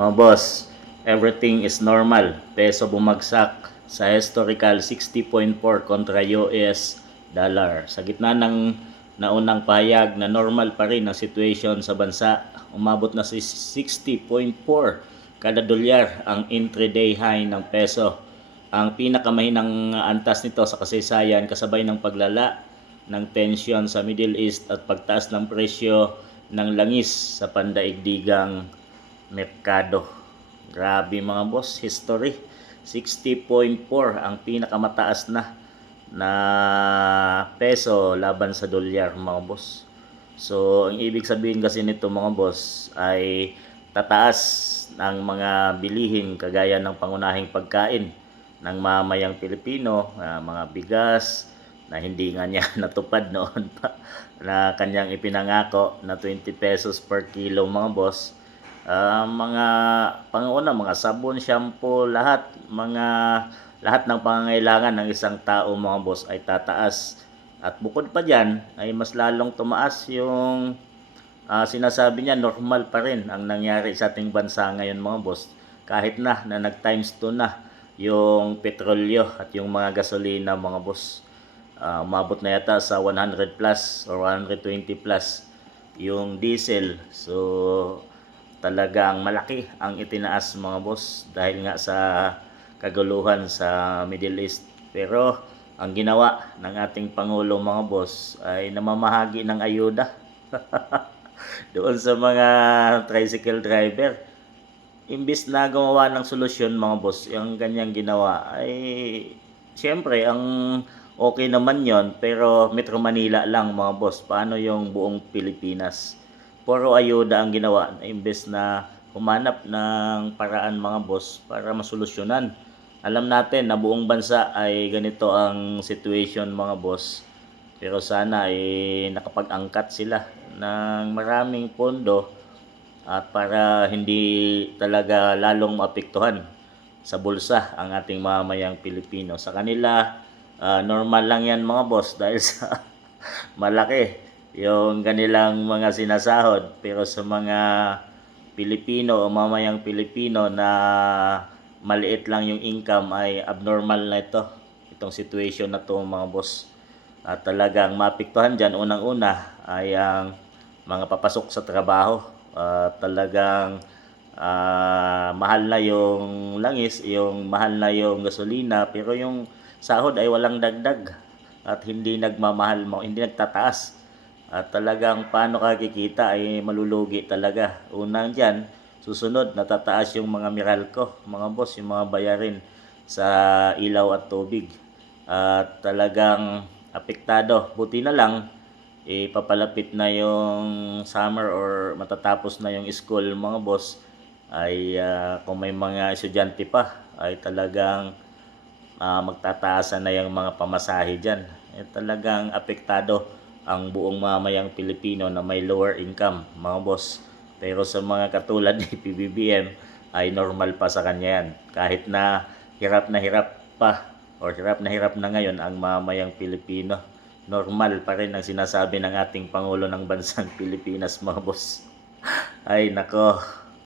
Mga boss, everything is normal. Peso bumagsak sa historical 60.4 kontra US dollar. Sa gitna ng naunang pahayag na normal pa rin ang situation sa bansa, umabot na si 60.4 kada dolyar ang intraday high ng peso. Ang pinakamahinang antas nito sa kasaysayan kasabay ng paglala ng tensyon sa Middle East at pagtaas ng presyo ng langis sa pandaigdigang merkado. Grabe mga boss, history. 60.4 ang pinakamataas na peso laban sa dolyar mga boss. So, ang ibig sabihin kasi nito mga boss ay tataas ng mga bilihin kagaya ng pangunahing pagkain ng mamayang Pilipino, mga bigas na hindi nga niya natupad noon pa na kanyang ipinangako na 20 pesos per kilo mga boss. Mga panguna, mga sabon, shampoo, lahat ng pangangailangan ng isang tao mga boss ay tataas. At bukod pa diyan ay mas lalong tumaas yung sinasabi niya normal pa rin ang nangyari sa ating bansa ngayon mga boss. Kahit na nag times 2 na yung petrolyo at yung mga gasolina mga boss. Umabot na yata sa 100 plus or 120 plus yung diesel. So talagang malaki ang itinaas mga boss dahil nga sa kaguluhan sa Middle East. Pero ang ginawa ng ating Pangulo mga boss ay namamahagi ng ayuda doon sa mga tricycle driver. Imbis na gumawa ng solusyon mga boss, yung ganyang ginawa ay siyempre ang okay naman yon, pero Metro Manila lang mga boss. Paano yung buong Pilipinas? Puro ayuda ang ginawa imbes na humanap ng paraan mga boss para masolusyonan. Alam natin na buong bansa ay ganito ang situation mga boss. Pero sana ay nakapag-angkat sila ng maraming pondo at para hindi talaga lalong maapektuhan sa bulsa ang ating mamamayang Pilipino. Sa kanila, normal lang yan mga boss dahil sa malaki yung kanilang mga sinasahod, pero sa mga Pilipino o mamayang Pilipino na maliit lang yung income ay abnormal na itong situation na to mga boss. At talagang maapektuhan dyan unang-una ay ang mga papasok sa trabaho. Talagang mahal na yung langis, yung mahal na yung gasolina, pero yung sahod ay walang dagdag at hindi nagmamahal mo, hindi nagtataas. At talagang paano ka kikita ay malulugi talaga. Unang dyan, susunod natataas yung mga Meralco, mga boss, yung mga bayarin sa ilaw at tubig. At talagang apektado. Buti na lang, papalapit na yung summer or matatapos na yung school mga boss, ay kung may mga estudyante pa ay talagang magtataasan na yung mga pamasahe dyan. Talagang apektado ang buong mamayang Pilipino na may lower income mga boss. Pero sa mga katulad ni PBBM ay normal pa sa kanya yan. Kahit na hirap pa or hirap na ngayon ang mamayang Pilipino, normal pa rin ang sinasabi ng ating Pangulo ng Bansang Pilipinas mga boss. Ay nako,